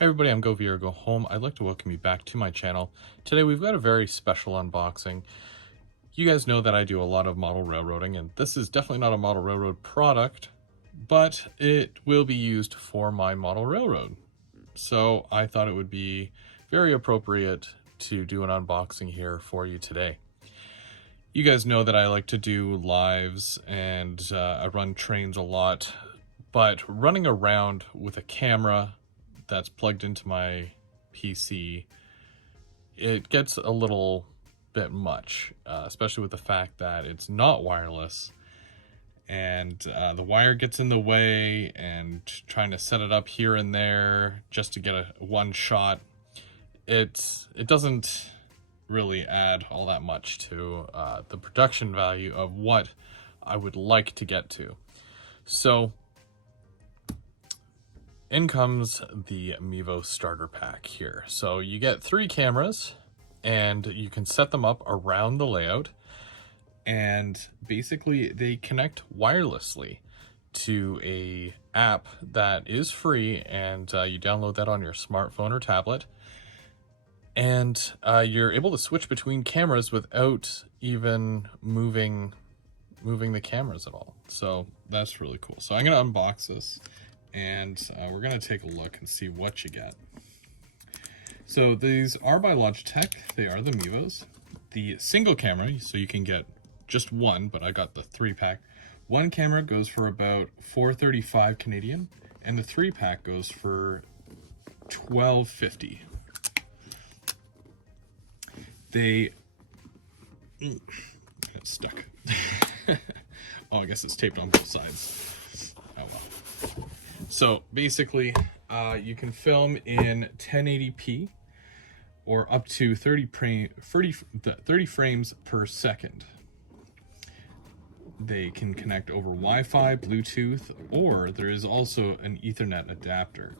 Hey everybody, I'm Go Via Go Home. I'd like to welcome you back to my channel. Today we've got a very special unboxing. You guys know that I do a lot of model railroading, and this is definitely not a model railroad product, but it will be used for my model railroad. So I thought it would be very appropriate to do an unboxing here for you today. You guys know that I like to do lives and I run trains a lot, but running around with a camera that's plugged into my PC, it gets a little bit much, especially with the fact that it's not wireless and the wire gets in the way, and trying to set it up here and there just to get a one shot, it doesn't really add all that much to the production value of what I would like to get to. So in comes the Mevo starter pack here. So you get 3 cameras and you can set them up around the layout, and basically they connect wirelessly to a app that is free, and you download that on your smartphone or tablet, and you're able to switch between cameras without even moving the cameras at all. So that's really cool. So I'm going to unbox this, and we're going to take a look and see what you get. So these are by Logitech. They are the Mevos. The single camera, so you can get just one, but I got the 3-pack. One camera goes for about $4.35 Canadian, and the 3-pack goes for $12.50. It's stuck. Oh, I guess it's taped on both sides. Oh well. So basically, you can film in 1080p or up to 30 frames per second. They can connect over Wi-Fi, Bluetooth, or there is also an Ethernet adapter.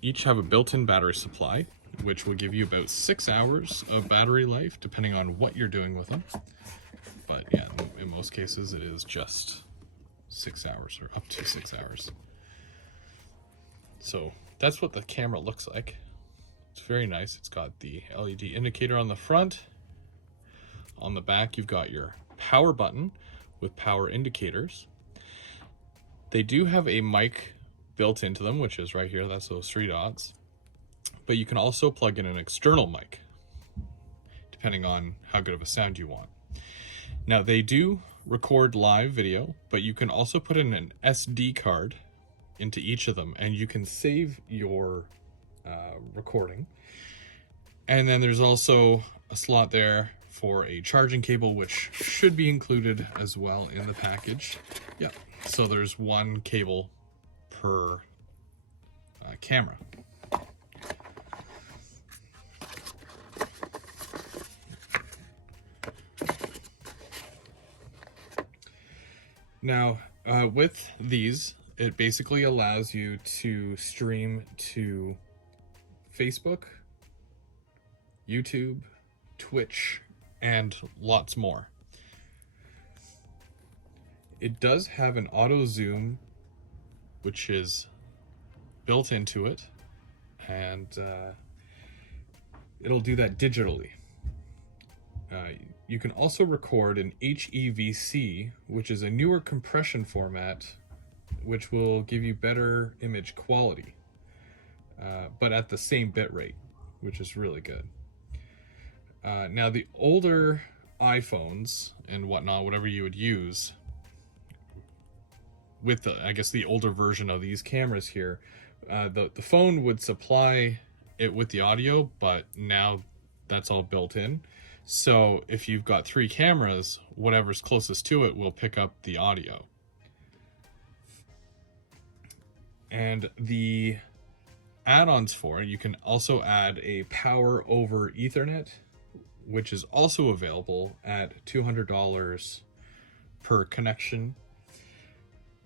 Each have a built-in battery supply, which will give you about 6 hours of battery life, depending on what you're doing with them. But yeah, in most cases it is just 6 hours, or up to 6 hours. So that's what the camera looks like. It's very nice. It's got the LED indicator on the front. On the back, you've got your power button with power indicators. They do have a mic built into them, which is right here. That's those 3 dots. But you can also plug in an external mic, depending on how good of a sound you want. Now, they do record live video, but you can also put in an SD card into each of them, and you can save your recording. And then there's also a slot there for a charging cable, which should be included as well in the package. Yeah, so there's 1 cable per camera. Now, with these, it basically allows you to stream to Facebook, YouTube, Twitch, and lots more. It does have an auto zoom, which is built into it, and it'll do that digitally. You can also record in HEVC, which is a newer compression format, which will give you better image quality, but at the same bit rate, which is really good. Now, the older iPhones and whatnot, whatever you would use with the older version of these cameras here, the phone would supply it with the audio, but now that's all built in. So if you've got 3 cameras, whatever's closest to it will pick up the audio. And the add-ons for it, you can also add a power over Ethernet, which is also available at $200 per connection.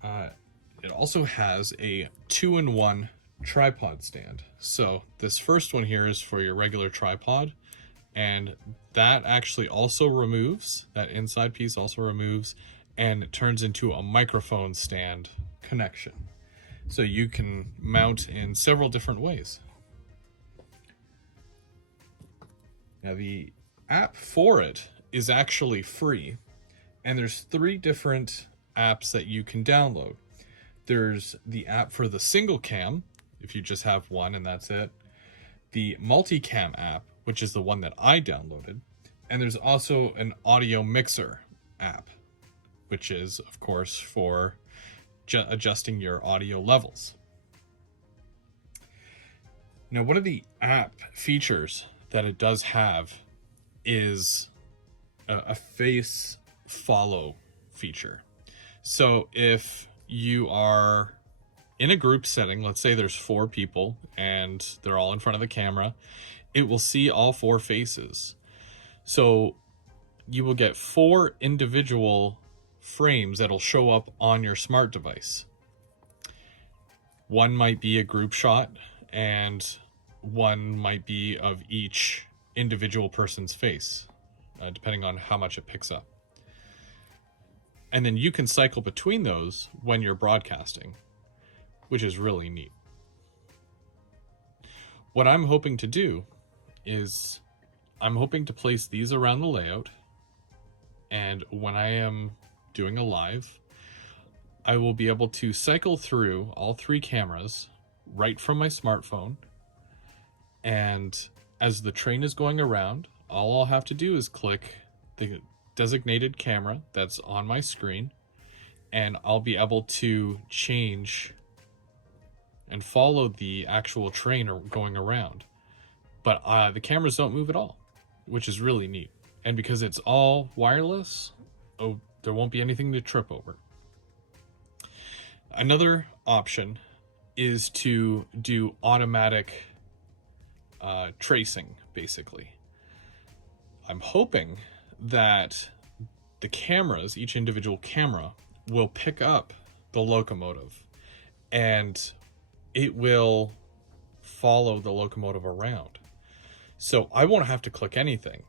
It also has a 2-in-1 tripod stand. So this first one here is for your regular tripod, and that actually also removes, that inside piece also removes, and it turns into a microphone stand connection. So you can mount in several different ways. Now the app for it is actually free, and there's 3 different apps that you can download. There's the app for the single cam, if you just have one and that's it. The multicam app, which is the one that I downloaded. And there's also an audio mixer app, which is, of course, for adjusting your audio levels. Now, one of the app features that it does have is a face follow feature. So if you are in a group setting, let's say there's 4 people and they're all in front of the camera, it will see all 4 faces. So you will get 4 individual frames that'll show up on your smart device. One might be a group shot, and one might be of each individual person's face, depending on how much it picks up. And then you can cycle between those when you're broadcasting, which is really neat. What I'm hoping to do is I'm hoping to place these around the layout, and when I am doing a live, I will be able to cycle through all 3 cameras right from my smartphone, and as the train is going around, all I'll have to do is click the designated camera that's on my screen, and I'll be able to change and follow the actual train going around. But the cameras don't move at all, which is really neat. And because it's all wireless, there won't be anything to trip over. Another option is to do automatic tracing, basically. I'm hoping that the cameras, each individual camera, will pick up the locomotive, and it will follow the locomotive around. So I won't have to click anything.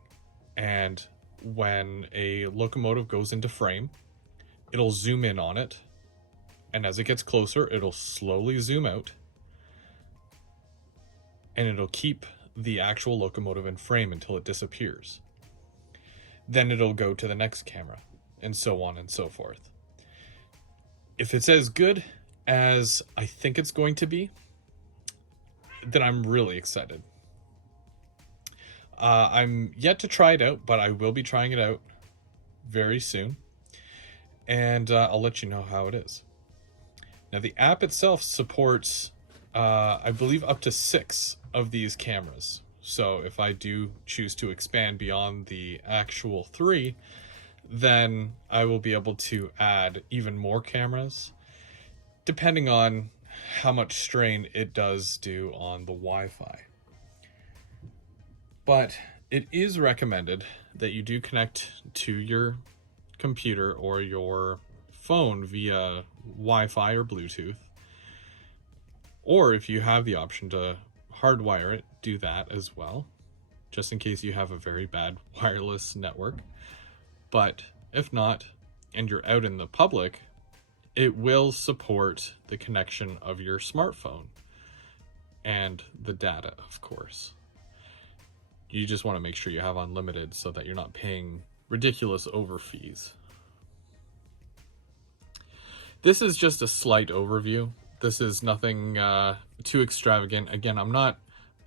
And when a locomotive goes into frame, it'll zoom in on it. And as it gets closer, it'll slowly zoom out. And it'll keep the actual locomotive in frame until it disappears. Then it'll go to the next camera, and so on and so forth. If it's as good as I think it's going to be, then I'm really excited. I'm yet to try it out, but I will be trying it out very soon, and I'll let you know how it is. Now, the app itself supports, I believe, up to 6 of these cameras. So if I do choose to expand beyond the actual 3, then I will be able to add even more cameras, depending on how much strain it does do on the Wi-Fi. But it is recommended that you do connect to your computer or your phone via Wi-Fi or Bluetooth. Or if you have the option to hardwire it, do that as well, just in case you have a very bad wireless network. But if not, and you're out in the public, it will support the connection of your smartphone and the data, of course. You just want to make sure you have unlimited so that you're not paying ridiculous over fees. This is just a slight overview. This is nothing too extravagant. Again, I'm not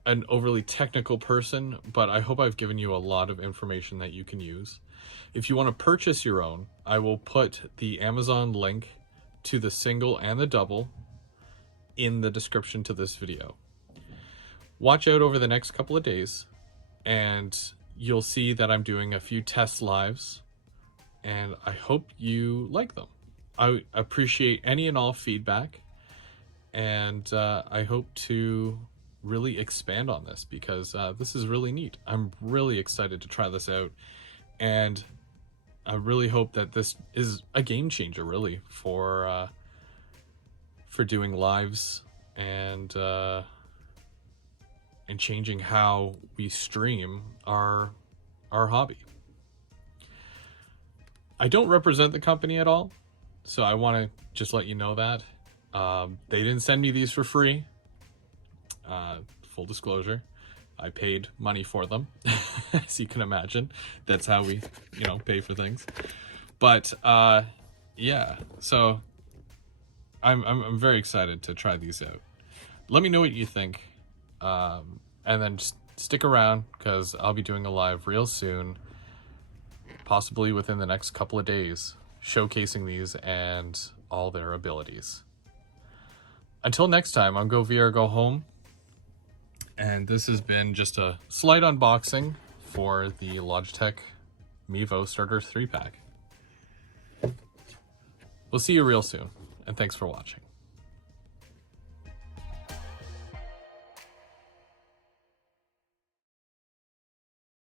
an overly technical person, but I hope I've given you a lot of information that you can use. If you want to purchase your own, I will put the Amazon link to the single and the double in the description to this video. Watch out over the next couple of days, and you'll see that I'm doing a few test lives, and I hope you like them. I appreciate any and all feedback, and I hope to really expand on this because this is really neat. I'm really excited to try this out, and I really hope that this is a game changer, really, for doing lives and changing how we stream our hobby. I don't represent the company at all, so I want to just let you know that. They didn't send me these for free. Full disclosure, I paid money for them, as you can imagine. That's how we, pay for things. But yeah, so I'm very excited to try these out. Let me know what you think, and then just stick around because I'll be doing a live real soon, possibly within the next couple of days, showcasing these and all their abilities. Until next time, I'm Go VR Go Home, and this has been just a slight unboxing for the Logitech Mevo Starter 3-pack. We'll see you real soon, and thanks for watching.